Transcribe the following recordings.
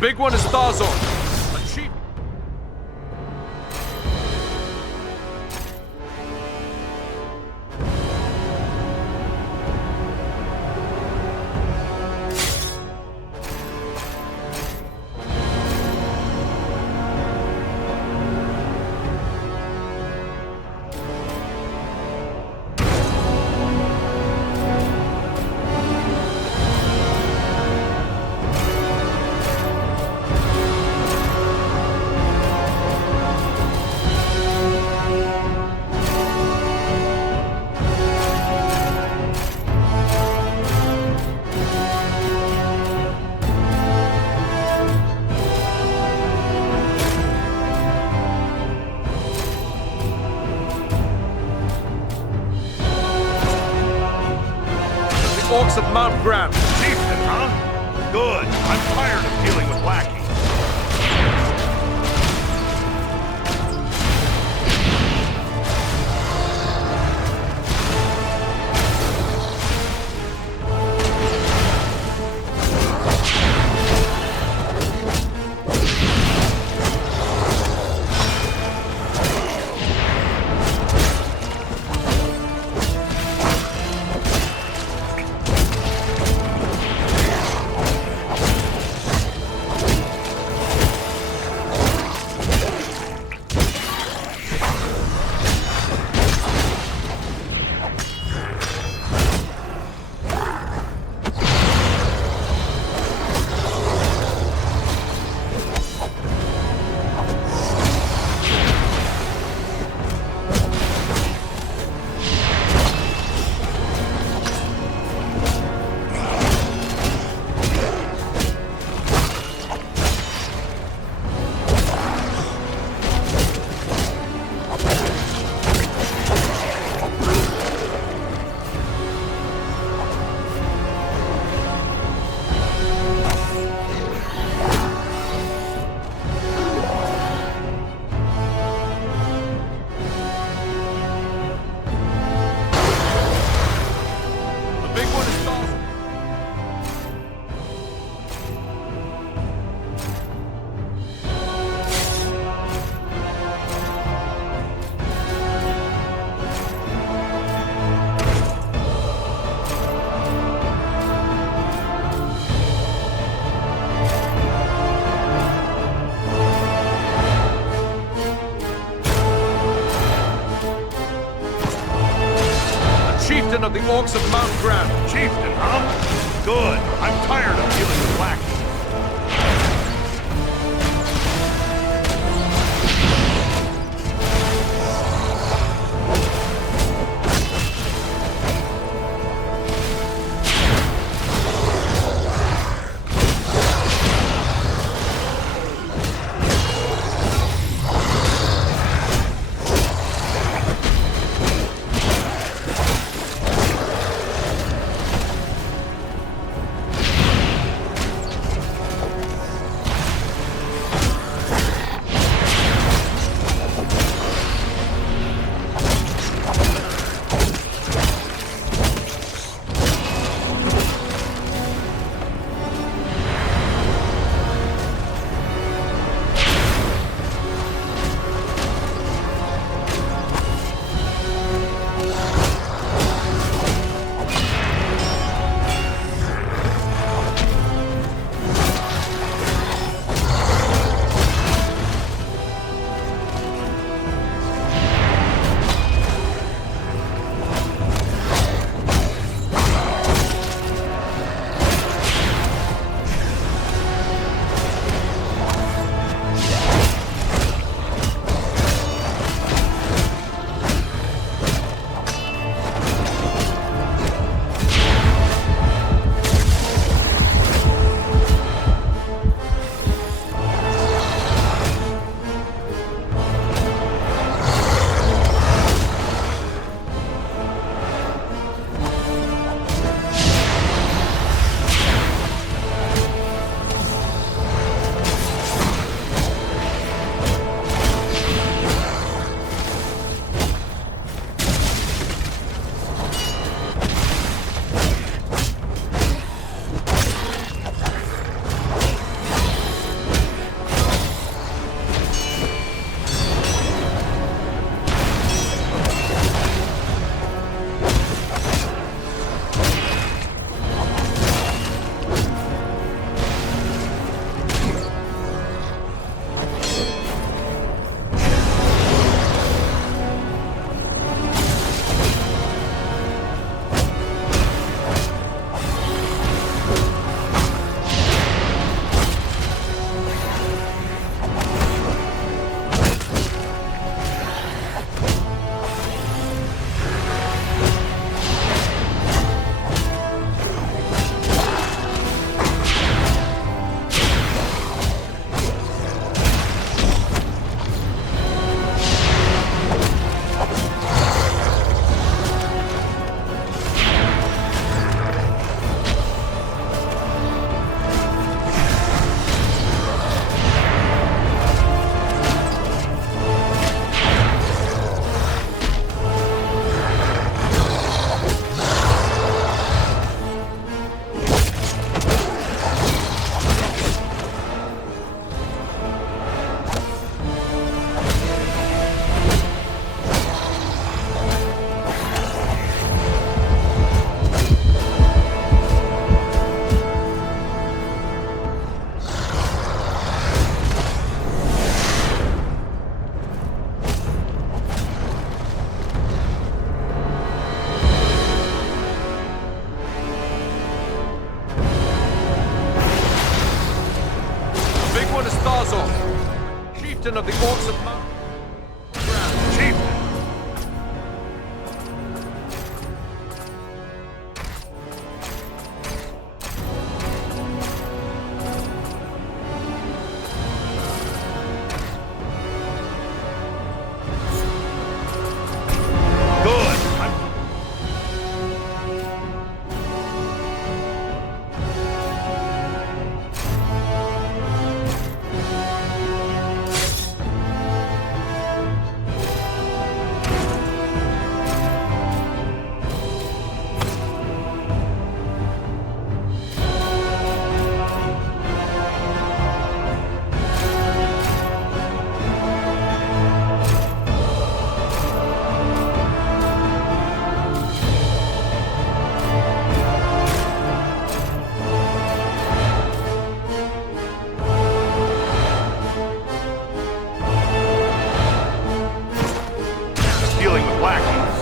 big one is Starzon. Achieve. Orcs of Mount Graham. Chieftain, huh? Good. I'm tired of dealing with lackeys. Chieftain of the Orcs of Mount Graham. Chieftain, huh? Good. I'm tired of dealing with lackeys. chieftain of the Orcs of Mount Graham. Chieftain! Good! Dealing with lackeys.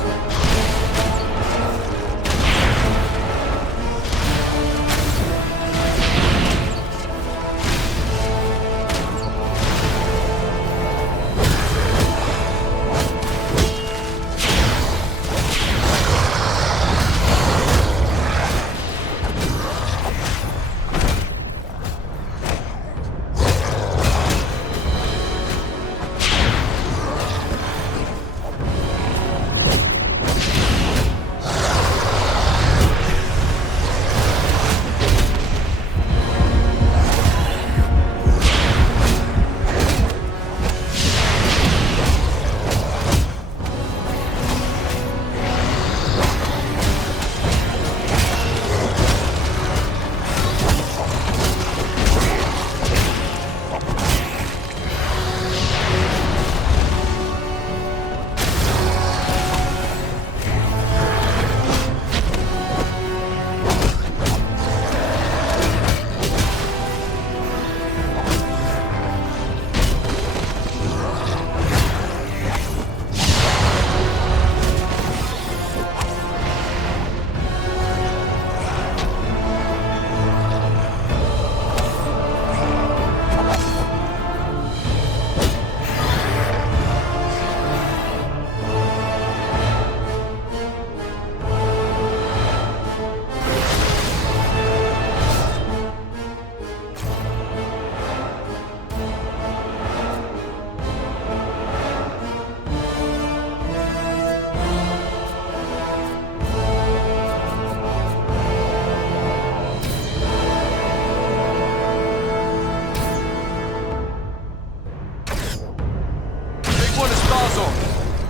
One is Darzon,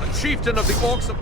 a chieftain of the Orcs of...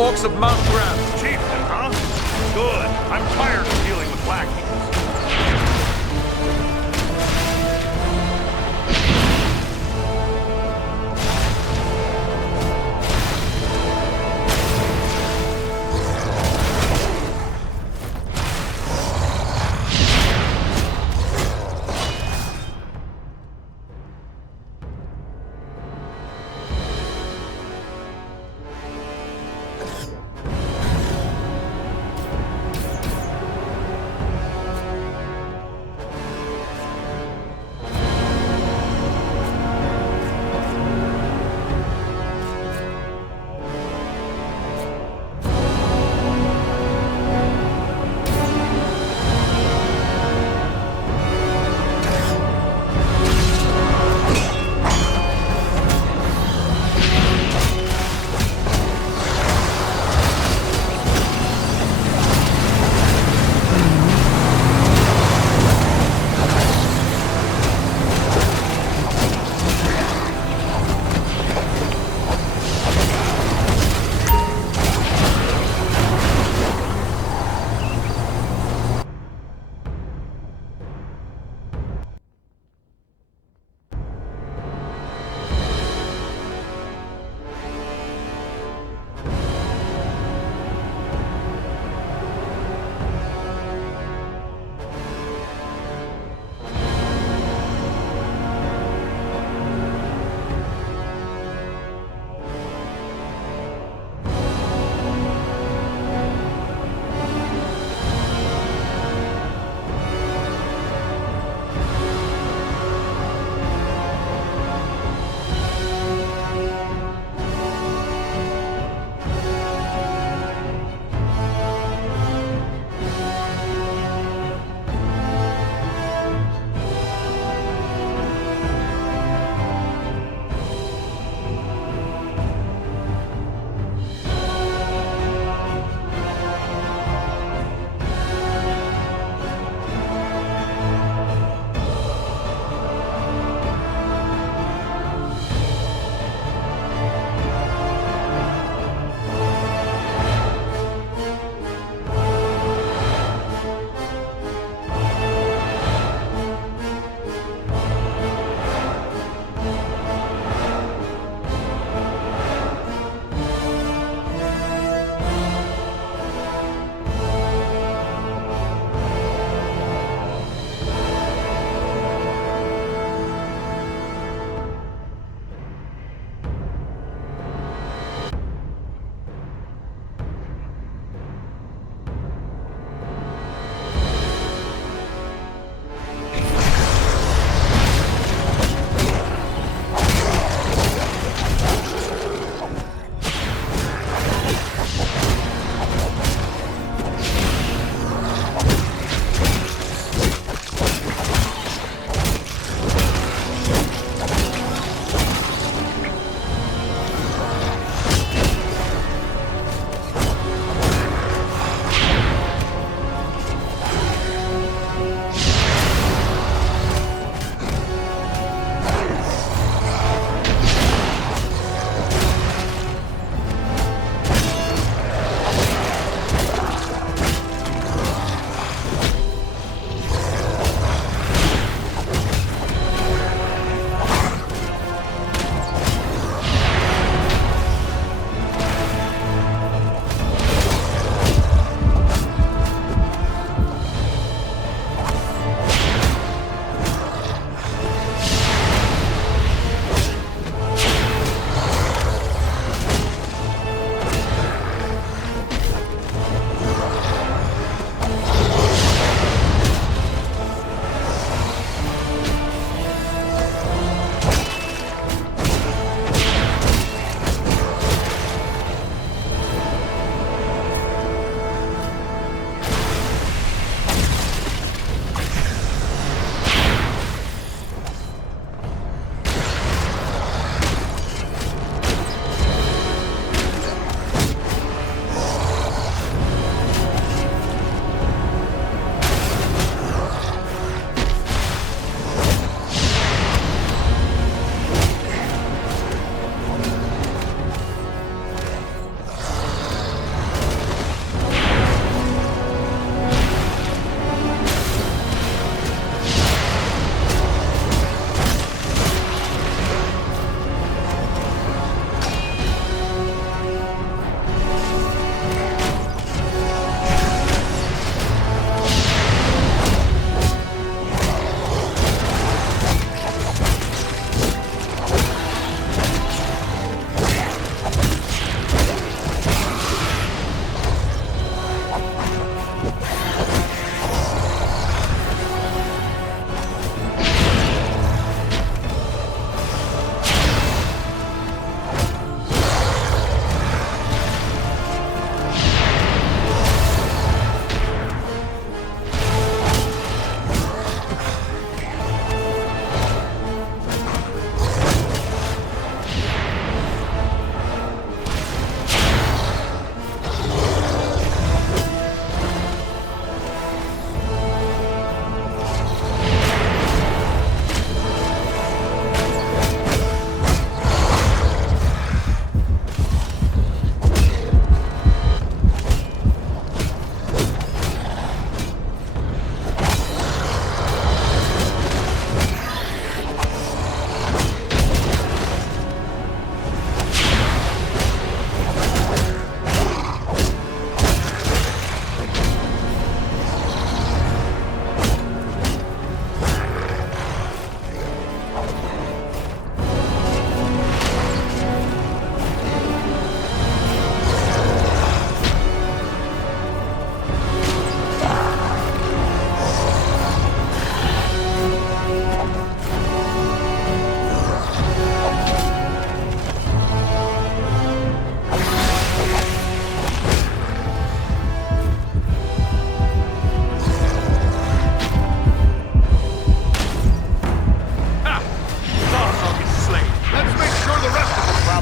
orcs of Mount Graham. Chieftain, huh? Good. I'm tired of dealing with lackeys.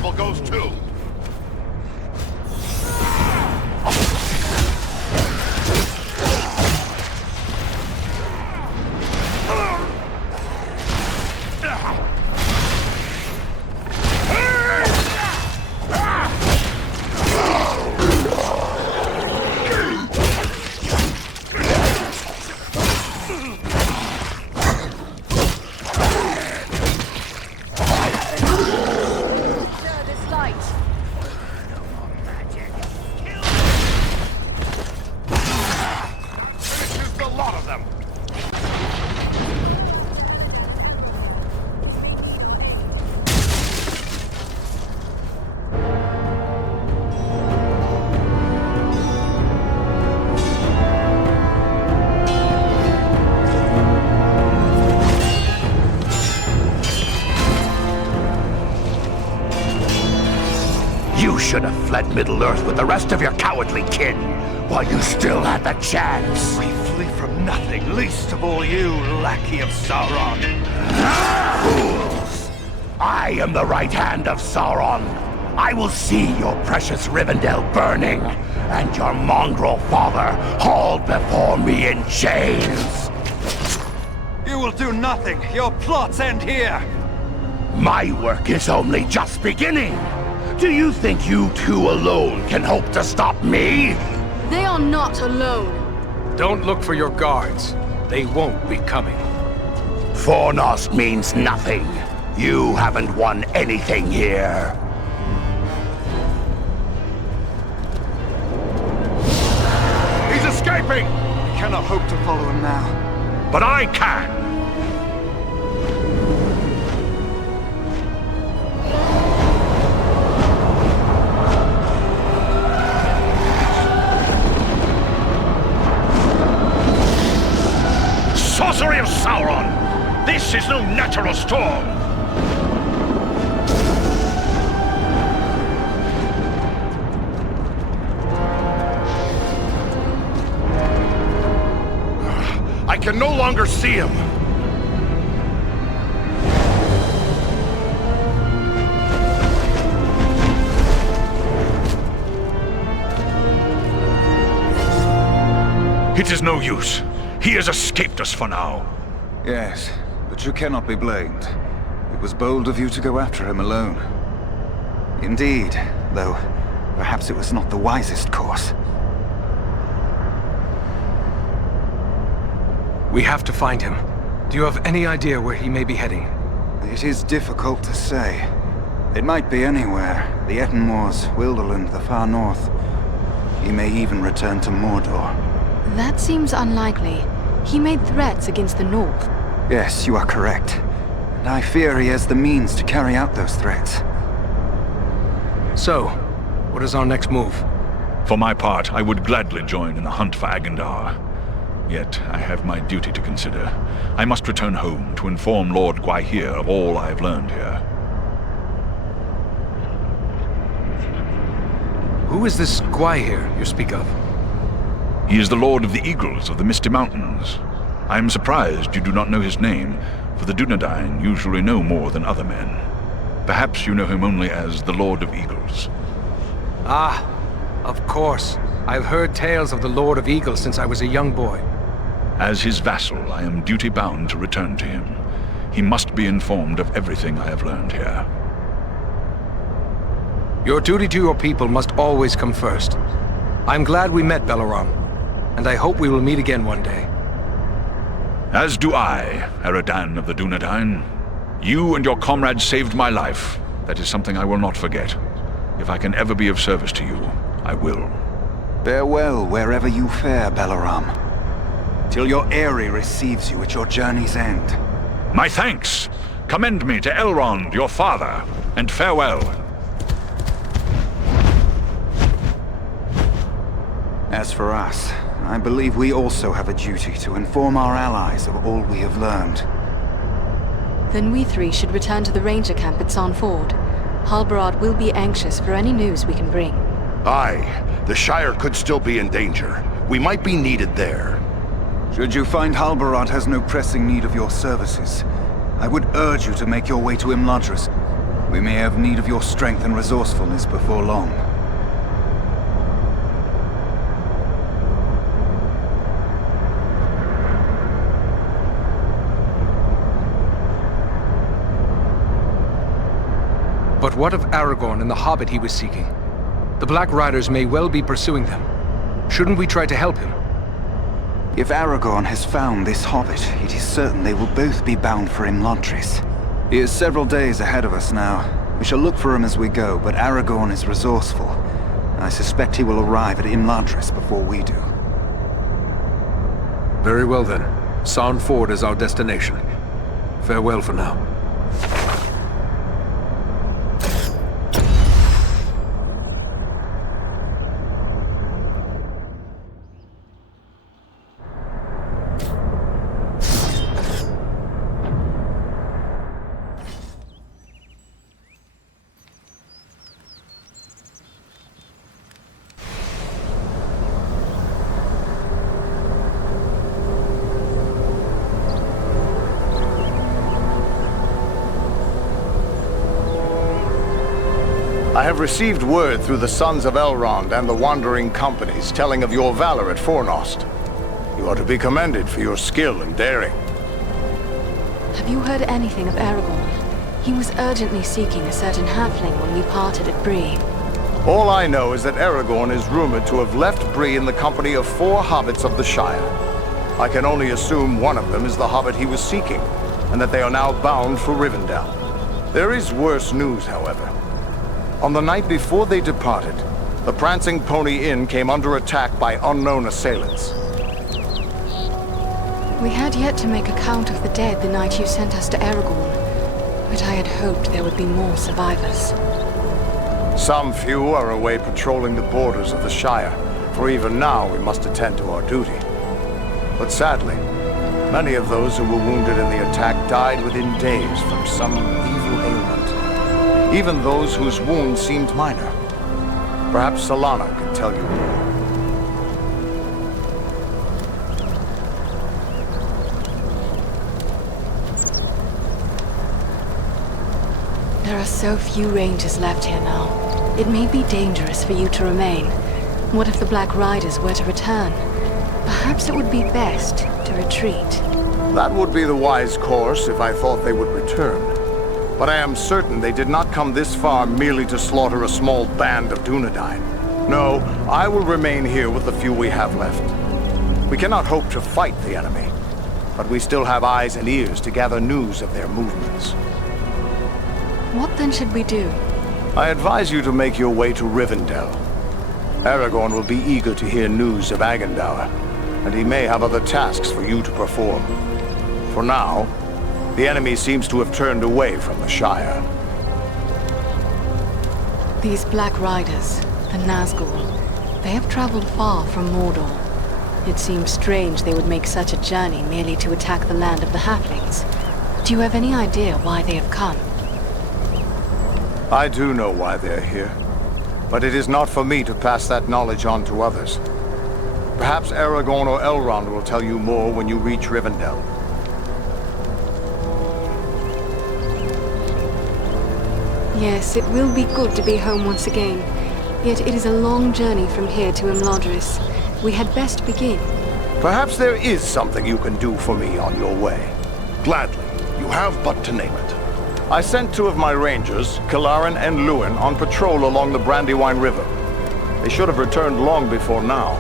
level goes too. You should have fled Middle-earth with the rest of your cowardly kin, while you still had the chance. We flee from nothing, least of all you, lackey of Sauron. Fools! I am the right hand of Sauron. I will see your precious Rivendell burning, and your mongrel father hauled before me in chains. You will do nothing. Your plots end here. My work is only just beginning. Do you think you two alone can hope to stop me? They are not alone. Don't look for your guards. They won't be coming. Fornost means nothing. You haven't won anything here. He's escaping! We cannot hope to follow him now. But I can! Sorcery of Sauron! This is no natural storm! I can no longer see him! It is no use. He has escaped us for now. Yes, but you cannot be blamed. It was bold of you to go after him alone. Indeed, though perhaps it was not the wisest course. We have to find him. Do you have any idea where he may be heading? It is difficult to say. It might be anywhere. The Etten Moors, Wilderland, the far north. He may even return to Mordor. That seems unlikely. He made threats against the North. Yes, you are correct. And I fear he has the means to carry out those threats. So, what is our next move? For my part, I would gladly join in the hunt for Agandar. Yet, I have my duty to consider. I must return home to inform Lord Gwaihir of all I have learned here. Who is this Gwaihir you speak of? He is the Lord of the Eagles of the Misty Mountains. I am surprised you do not know his name, for the Dunedain usually know more than other men. Perhaps you know him only as the Lord of Eagles. Ah, of course. I've heard tales of the Lord of Eagles since I was a young boy. As his vassal, I am duty-bound to return to him. He must be informed of everything I have learned here. Your duty to your people must always come first. I'm glad we met, Belleron, and I hope we will meet again one day. As do I, Eradan of the Dunedain. You and your comrades saved my life. That is something I will not forget. If I can ever be of service to you, I will. Farewell wherever you fare, Belleram. Till your Eyrie receives you at your journey's end. My thanks! Commend me to Elrond, your father, and farewell. As for us, I believe we also have a duty to inform our allies of all we have learned. Then we three should return to the ranger camp at Sarn Ford. Halbarad will be anxious for any news we can bring. Aye, the Shire could still be in danger. We might be needed there. Should you find Halbarad has no pressing need of your services, I would urge you to make your way to Imladris. We may have need of your strength and resourcefulness before long. But what of Aragorn and the Hobbit he was seeking? The Black Riders may well be pursuing them. Shouldn't we try to help him? If Aragorn has found this hobbit, it is certain they will both be bound for Imladris. He is several days ahead of us now. We shall look for him as we go, but Aragorn is resourceful. I suspect he will arrive at Imladris before we do. Very well then. Sound Ford is our destination. Farewell for now. I have received word through the Sons of Elrond and the Wandering Companies telling of your valor at Fornost. You are to be commended for your skill and daring. Have you heard anything of Aragorn? He was urgently seeking a certain halfling when we parted at Bree. All I know is that Aragorn is rumored to have left Bree in the company of 4 hobbits of the Shire. I can only assume one of them is the hobbit he was seeking, and that they are now bound for Rivendell. There is worse news, however. On the night before they departed, the Prancing Pony Inn came under attack by unknown assailants. We had yet to make a count of the dead the night you sent us to Aragorn, but I had hoped there would be more survivors. Some few are away patrolling the borders of the Shire, for even now we must attend to our duty. But sadly, many of those who were wounded in the attack died within days from some evil ailment. Even those whose wounds seemed minor. Perhaps Solana could tell you more. There are so few rangers left here now. It may be dangerous for you to remain. What if the Black Riders were to return? Perhaps it would be best to retreat. That would be the wise course if I thought they would return. But I am certain they did not come this far merely to slaughter a small band of Dunedain. No, I will remain here with the few we have left. We cannot hope to fight the enemy, but we still have eyes and ears to gather news of their movements. What then should we do? I advise you to make your way to Rivendell. Aragorn will be eager to hear news of Agandaur, and he may have other tasks for you to perform. For now, the enemy seems to have turned away from the Shire. These Black Riders, the Nazgul, they have traveled far from Mordor. It seems strange they would make such a journey merely to attack the land of the Halflings. Do you have any idea why they have come? I do know why they're here, but it is not for me to pass that knowledge on to others. Perhaps Aragorn or Elrond will tell you more when you reach Rivendell. Yes, it will be good to be home once again. Yet it is a long journey from here to Imladris. We had best begin. Perhaps there is something you can do for me on your way. Gladly. You have but to name it. I sent 2 of my rangers, Kilaran and Luin, on patrol along the Brandywine River. They should have returned long before now.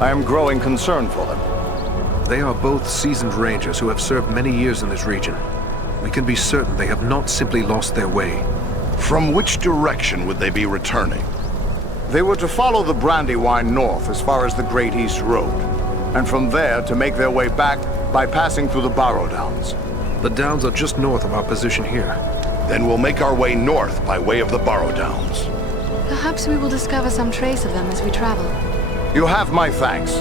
I am growing concerned for them. They are both seasoned rangers who have served many years in this region. We can be certain they have not simply lost their way. From which direction would they be returning? They were to follow the Brandywine north as far as the Great East Road, and from there to make their way back by passing through the Barrow Downs. The downs are just north of our position here. Then we'll make our way north by way of the Barrow Downs. Perhaps we will discover some trace of them as we travel. You have my thanks.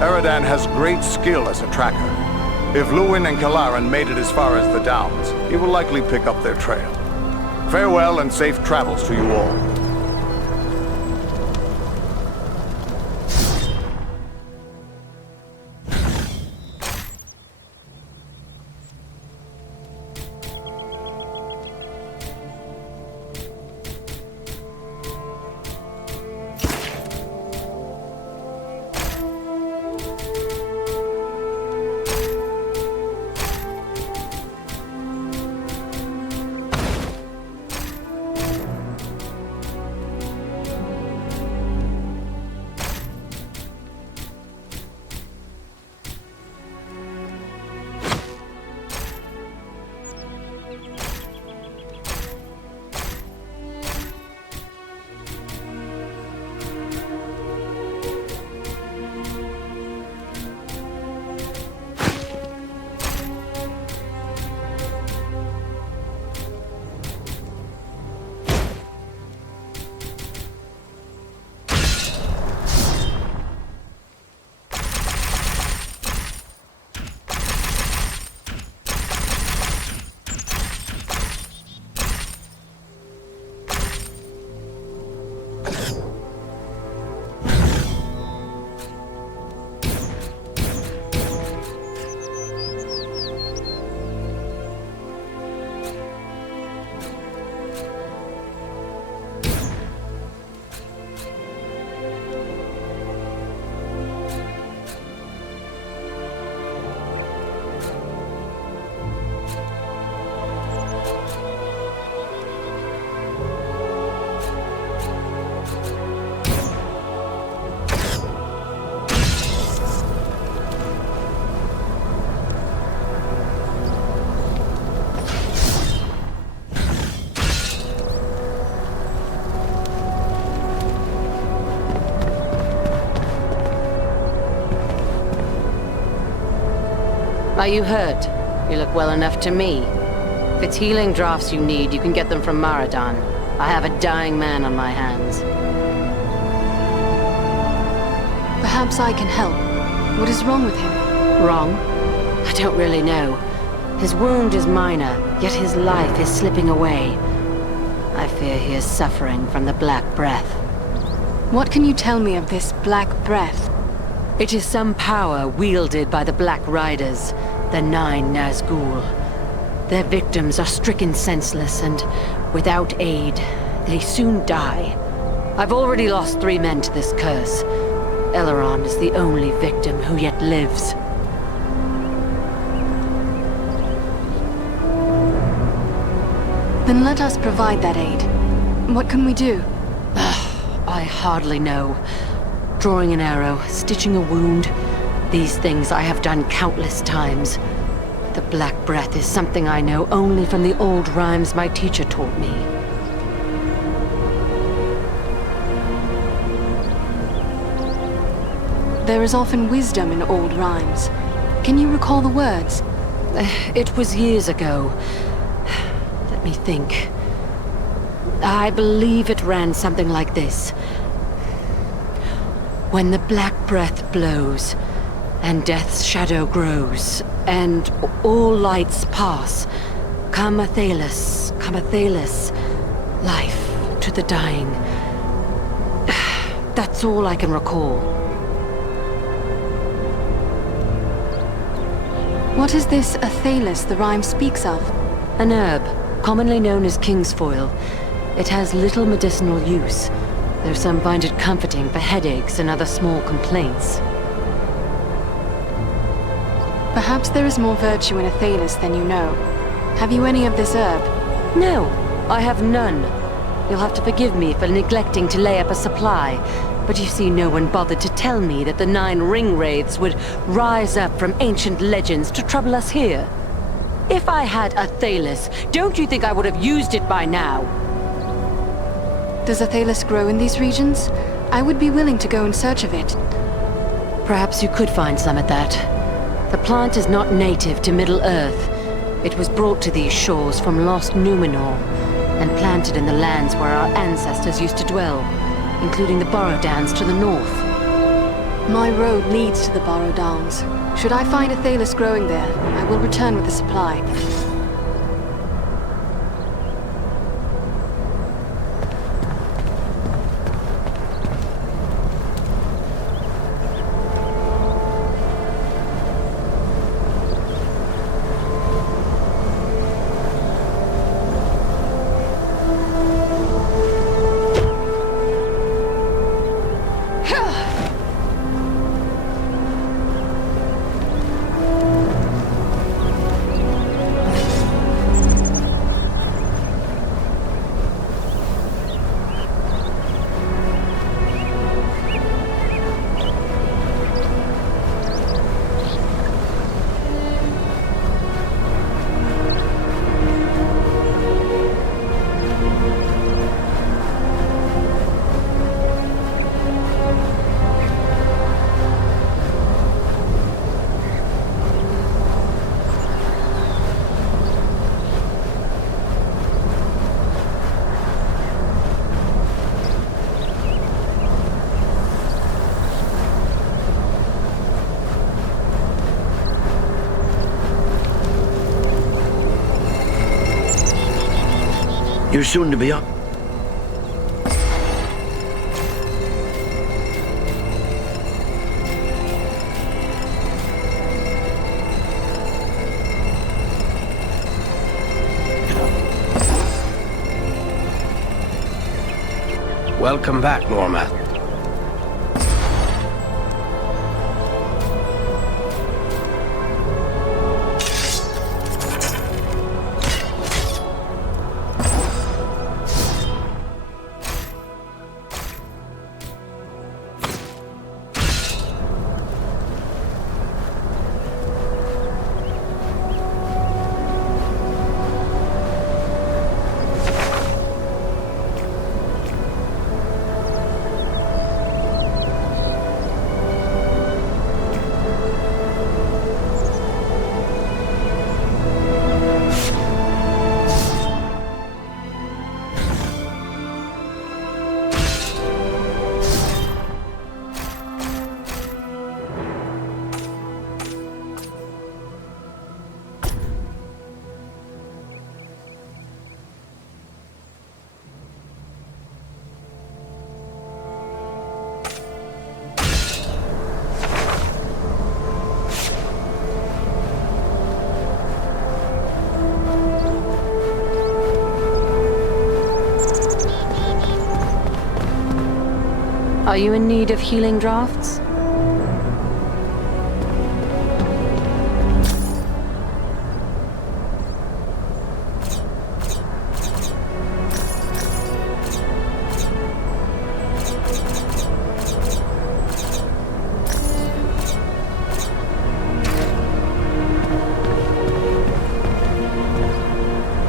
Eredan has great skill as a tracker. If Luin and Kilaran made it as far as the Downs, he will likely pick up their trail. Farewell and safe travels to you all. Are you hurt? You look well enough to me. If it's healing drafts you need, you can get them from Maradan. I have a dying man on my hands. Perhaps I can help. What is wrong with him? Wrong? I don't really know. His wound is minor, yet his life is slipping away. I fear he is suffering from the Black Breath. What can you tell me of this Black Breath? It is some power wielded by the Black Riders, the 9 Nazgul. Their victims are stricken senseless, and without aid, they soon die. I've already lost 3 men to this curse. Eleron is the only victim who yet lives. Then let us provide that aid. What can we do? I hardly know. Drawing an arrow, stitching a wound. These things I have done countless times. The Black Breath is something I know only from the old rhymes my teacher taught me. There is often wisdom in old rhymes. Can you recall the words? It was years ago. Let me think. I believe it ran something like this. When the Black Breath blows, and death's shadow grows, and all lights pass, come Athelas, life to the dying. That's all I can recall. What is this Athelas the rhyme speaks of? An herb, commonly known as kingsfoil. It has little medicinal use, though some find it comforting for headaches and other small complaints. Perhaps there is more virtue in Athelas than you know. Have you any of this herb? No, I have none. You'll have to forgive me for neglecting to lay up a supply, but you see, no one bothered to tell me that the 9 ring wraiths would rise up from ancient legends to trouble us here. If I had Athelas, don't you think I would have used it by now? Does Athelas grow in these regions? I would be willing to go in search of it. Perhaps you could find some at that. The plant is not native to Middle-earth. It was brought to these shores from lost Numenor, and planted in the lands where our ancestors used to dwell, including the Borodans to the north. My road leads to the Borodans. Should I find Athelas growing there, I will return with a supply. You're soon to be up. Welcome back, Norma. Are you in need of healing drafts?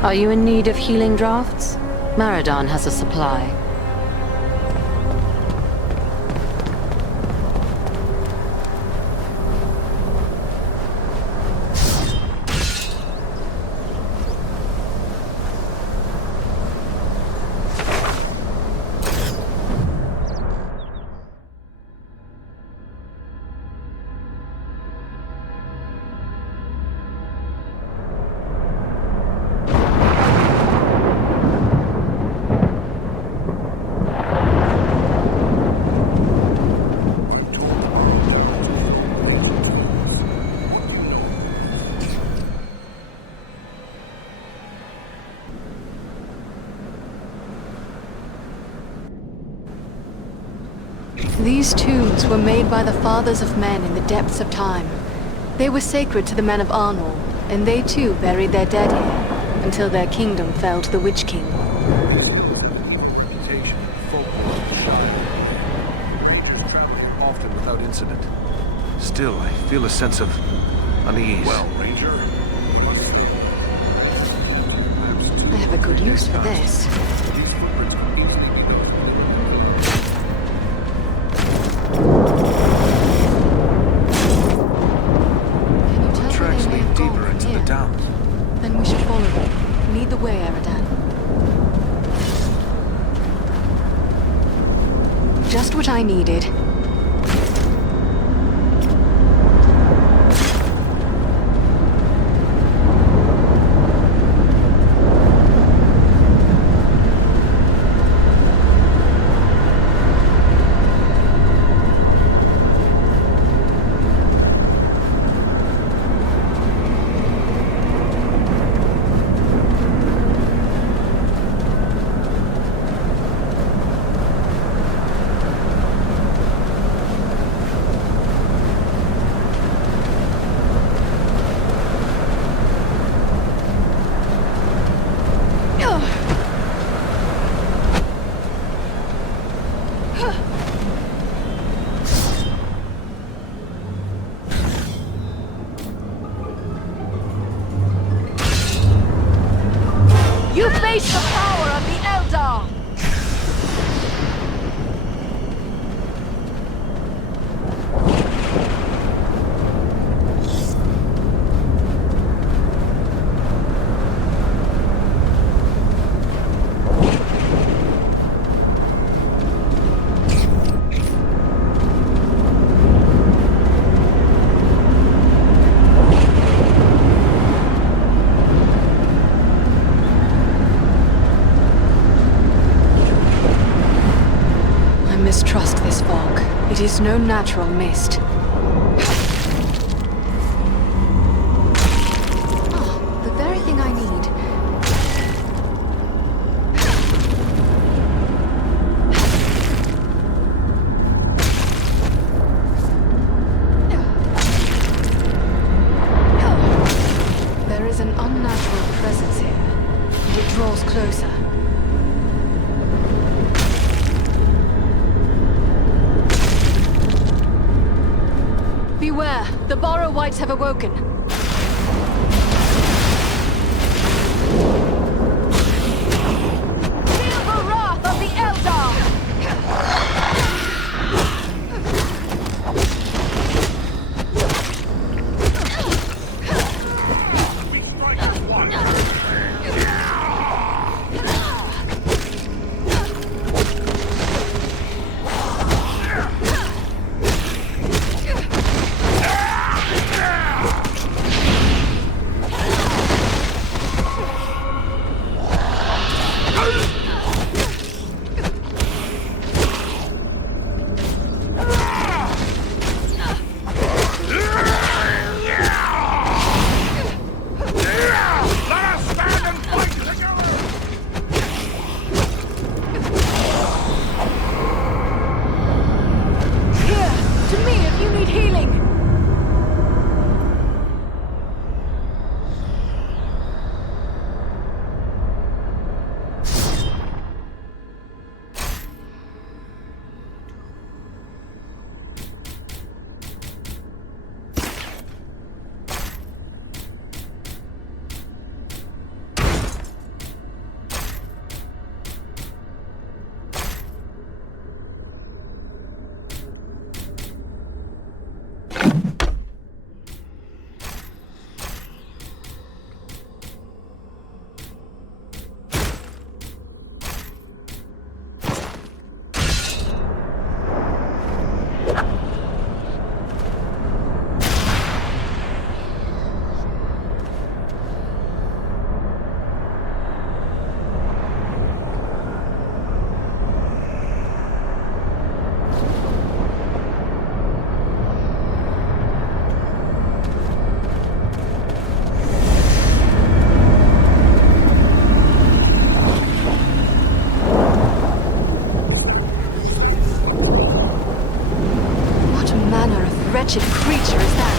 Are you in need of healing drafts? Maradon has a supply. These tombs were made by the fathers of men in the depths of time. They were sacred to the men of Arnor, and they too buried their dead here, until their kingdom fell to the Witch King. Reputation, folklore, shine. Often without incident. Still, I feel a sense of unease. Well, Ranger, I have a good use for this. These footprints could easily be Can you tell where tracks they may lead have gone deeper from into here? the downs. Then we should follow them. Lead the way, Aradan. Just what I needed. You face the power of the Eldar! I mistrust this fog. It is no natural mist. Ah, the very thing I need. There is an unnatural presence here. It draws closer. Beware! The Borrow Whites have awoken. Feel the wrath of the Eldar! wretched creature is that?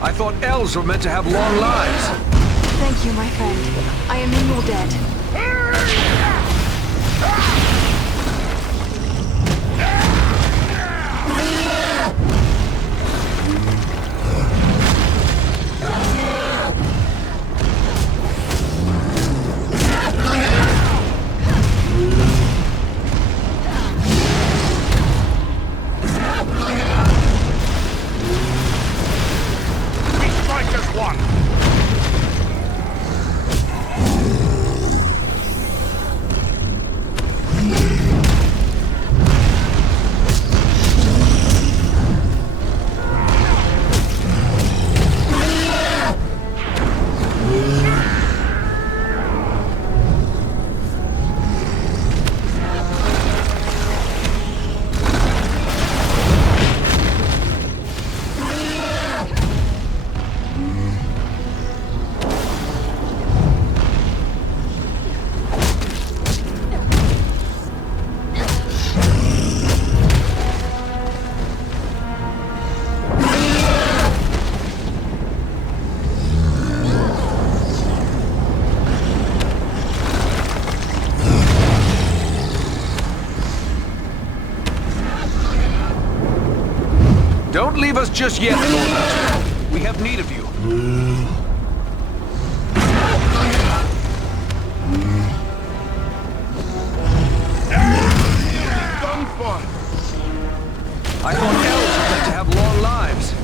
I thought elves were meant to have long lives. Thank you, my friend. I am in your debt. Strike as one! Don't leave us just yet, Lord. We have need of you. Done for! I thought elves were meant to have long lives.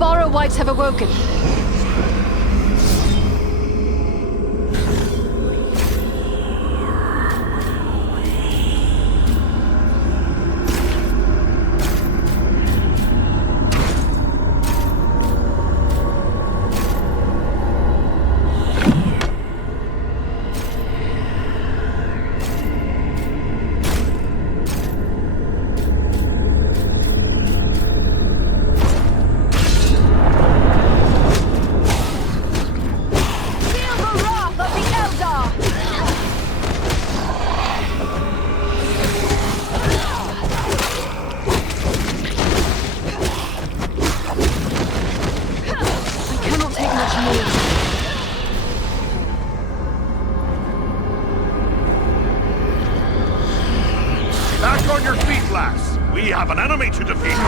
Borrow Whites have awoken. Back on your feet, lass! We have an enemy to defeat!